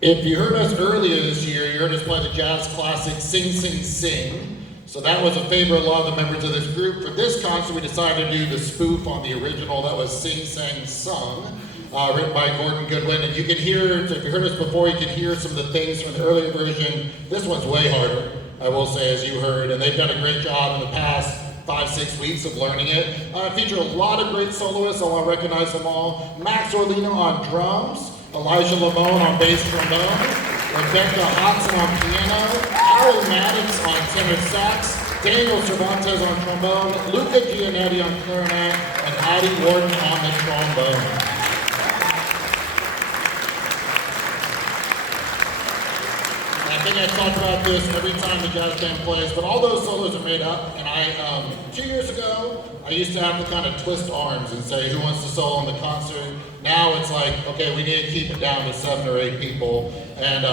If you heard us earlier this year, you heard us play the jazz classic Sing Sing Sing. So that was a favorite of a lot of the members of this group. For this concert, we decided to do the spoof on the original. That was Sing Sang Sung, written by Gordon Goodwin. And you can hear, if you heard us before, you can hear some of the things from the earlier version. This one's way harder, I will say, as you heard. And they've done a great job in the past 5-6 weeks of learning it. Featured a lot of great soloists. I want to recognize them all. Max Orlino on drums. Elijah Lamone on bass trombone, Rebecca Hodson on piano, Allie Maddox on tenor sax, Daniel Cervantes on trombone, Luca Giannetti on clarinet, and Addie Warden on the trombone. I think I talk about this every time the jazz band plays, but all those solos are made up, and 2 years ago, I used to have to kind of twist arms and say, who wants to solo in the concert? Now it's like, okay, we need to keep it down to 7 or 8 people, and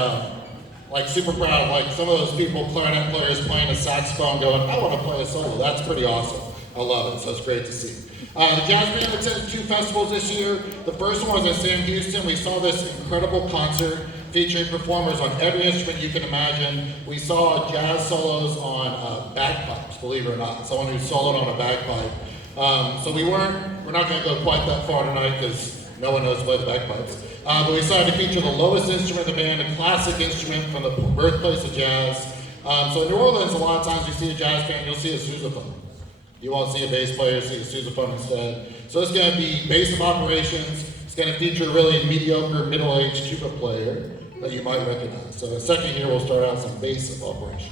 super proud, some of those people, clarinet players playing a saxophone going, I want to play a solo. That's pretty awesome. I love it, so it's great to see. The jazz band attended 2 festivals this year. The first one was at Sam Houston. We saw this incredible concert featuring performers on every instrument you can imagine. We saw jazz solos on bagpipes, believe it or not. Someone who soloed on a bagpipe. So we're not going to go quite that far tonight because no one knows play the bagpipes. But we decided to feature the lowest instrument in the band, a classic instrument from the birthplace of jazz. So in New Orleans, a lot of times you see a jazz band, you'll see a sousaphone. You won't see a bass player, see a sousaphone instead. So it's going to be bass of operations. It's going to feature a really mediocre middle-aged tuba player that you might recognize. So the second here, we'll start out some bass of operation.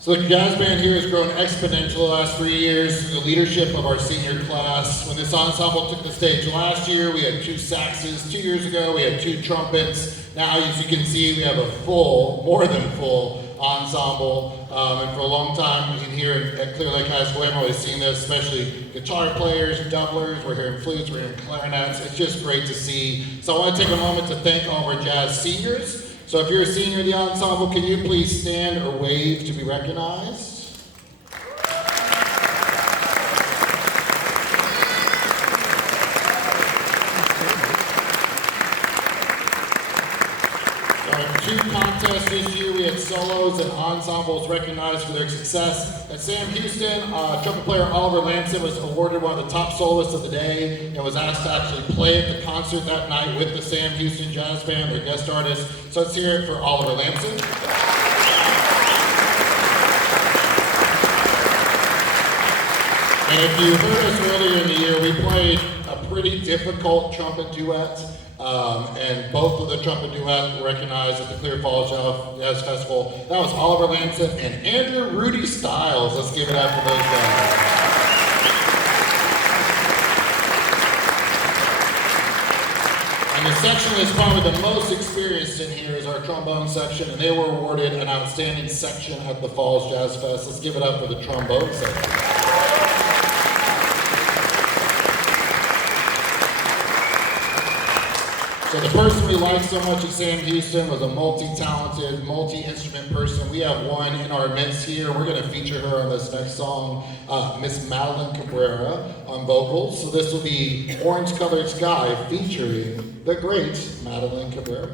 So the jazz band here has grown exponentially the last 3 years through the leadership of our senior class. When this ensemble took the stage last year, we had 2 saxes. 2 years ago, we had 2 trumpets. Now, as you can see, we have a full, more than full ensemble. And for a long time in here at Clear Lake High School, everyone has seen this, especially guitar players, doublers, we're hearing flutes, we're hearing clarinets. It's just great to see. So I want to take a moment to thank all of our jazz seniors. So if you're a senior in the ensemble, can you please stand or wave to be recognized? So 2 contests this year. We had solos and ensembles recognized for their success. At Sam Houston, trumpet player Oliver Lamson was awarded one of the top soloists of the day and was asked to actually play at the concert that night with the Sam Houston Jazz Band, their guest artist. So let's hear it for Oliver Lamson. And if you heard us earlier in the year, we played a pretty difficult trumpet duet. And both of the trumpet duets were recognized at the Clear Falls Jazz Festival. That was Oliver Lamson and Andrew Rudy Styles. Let's give it up for those guys. And the section that's probably the most experienced in here is our trombone section, and they were awarded an outstanding section at the Falls Jazz Fest. Let's give it up for the trombone section. So the person we liked so much at Sam Houston was a multi-talented, multi-instrument person. We have one in our midst here. We're going to feature her on this next song, Miss Madeline Cabrera on vocals. So this will be Orange Colored Sky featuring the great Madeline Cabrera.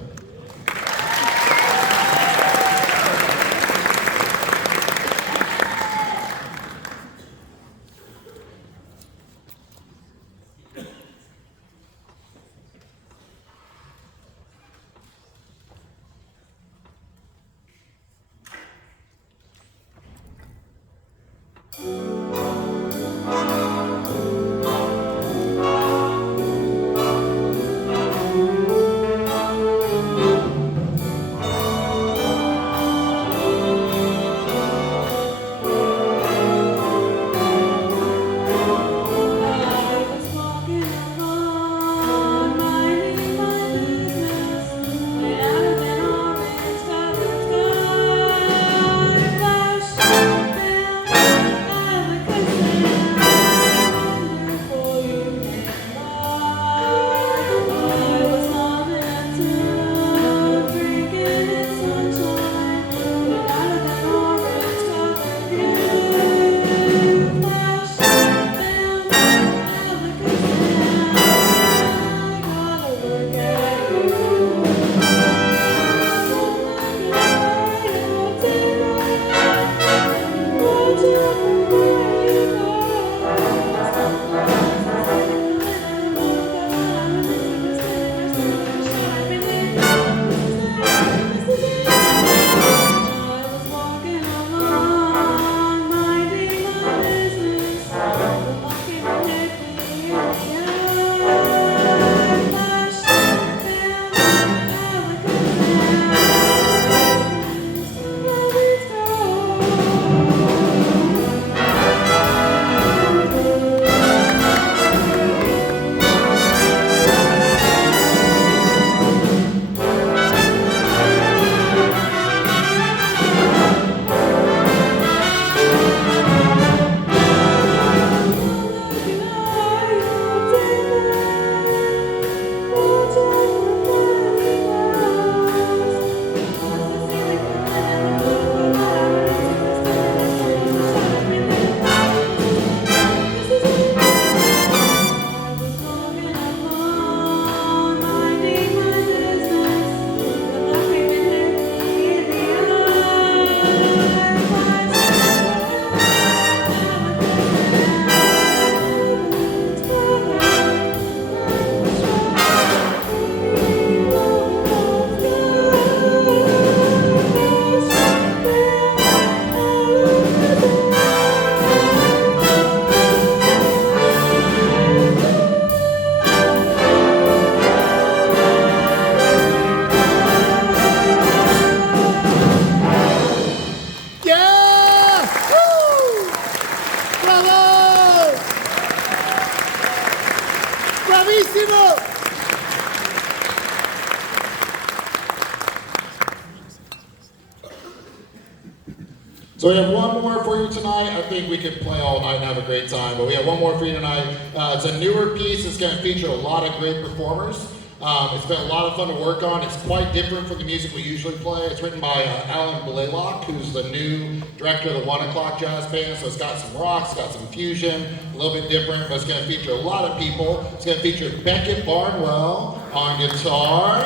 So we have one more for you tonight. I think we could play all night and have a great time, but we have one more for you tonight. It's a newer piece. It's going to feature a lot of great performers. It's been a lot of fun to work on. It's quite different from the music we usually play. It's written by Alan Blaylock, who's the new director of the 1 O'Clock Jazz Band. So it's got some rock, it's got some fusion, a little bit different, but it's going to feature a lot of people. It's going to feature Beckett Barnwell on guitar.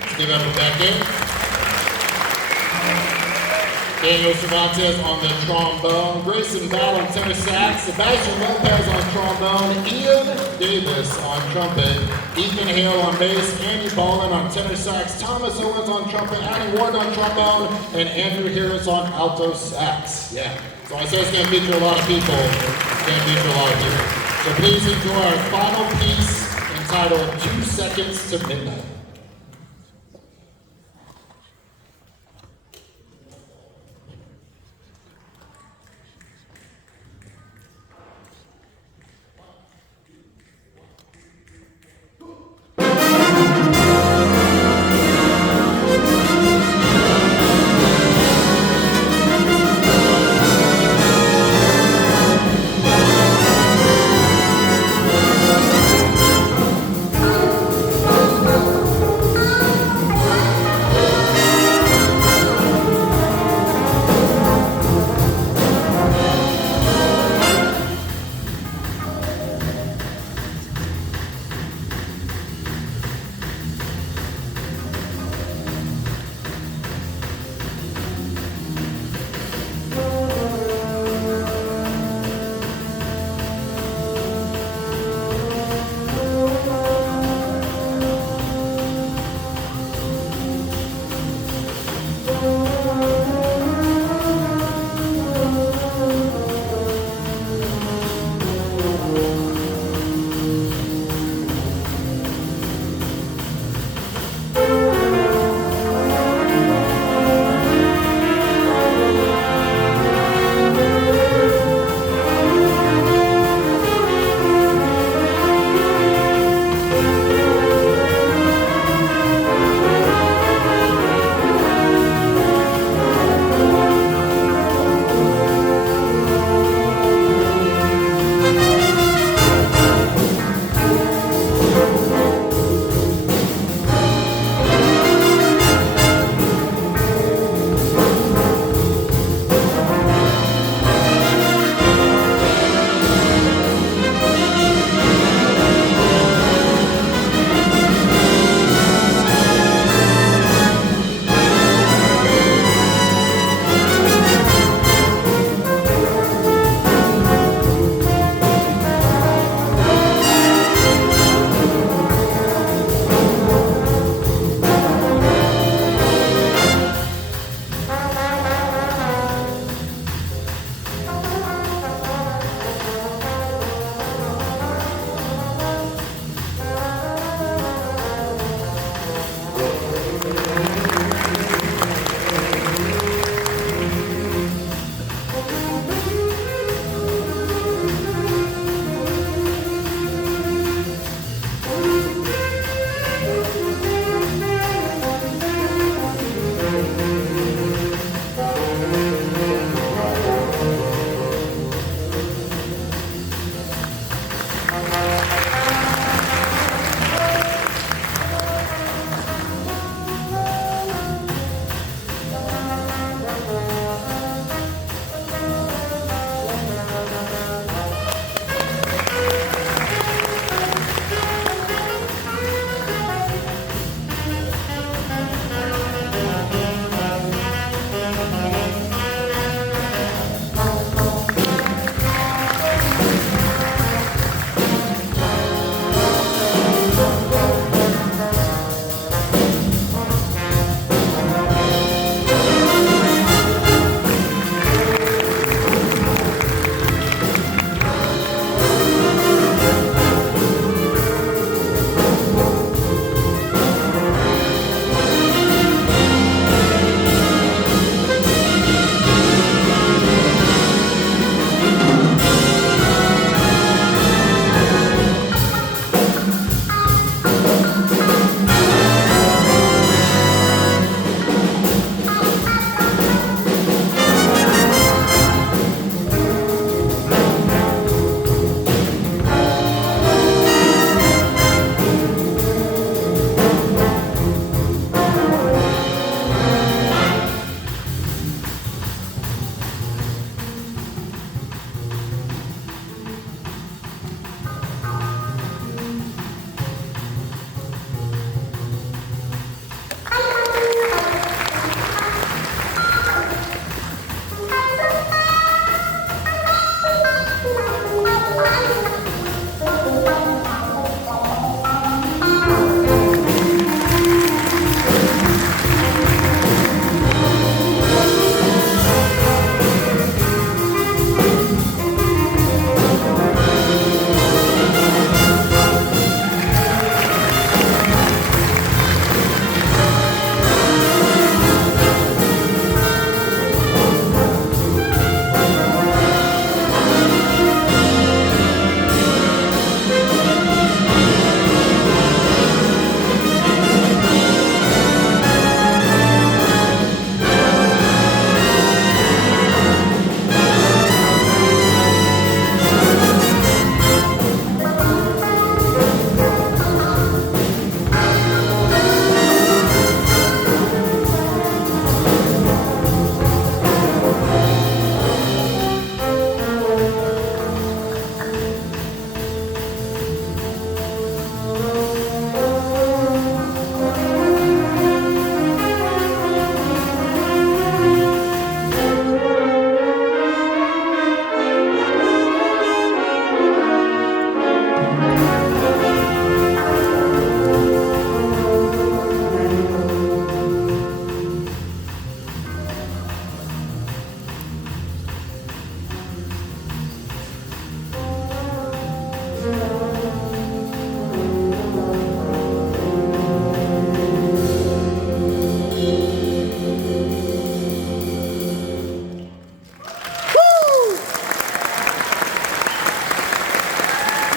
Let's give it up for Beckett. Daniel Cervantes on the trombone, Grayson Bell on tenor sax, Sebastian Lopez on trombone, Ian Davis on trumpet, Ethan Hale on bass, Andy Ballin on tenor sax, Thomas Owens on trumpet, Addie Ward on trombone, and Andrew Harris on alto sax. Yeah, so I said it's going to feature a lot of people. It's going to feature a lot of people. So please enjoy our final piece entitled 2 Seconds to Midnight.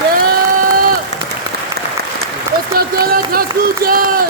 Yeah! Esta tela que escucha!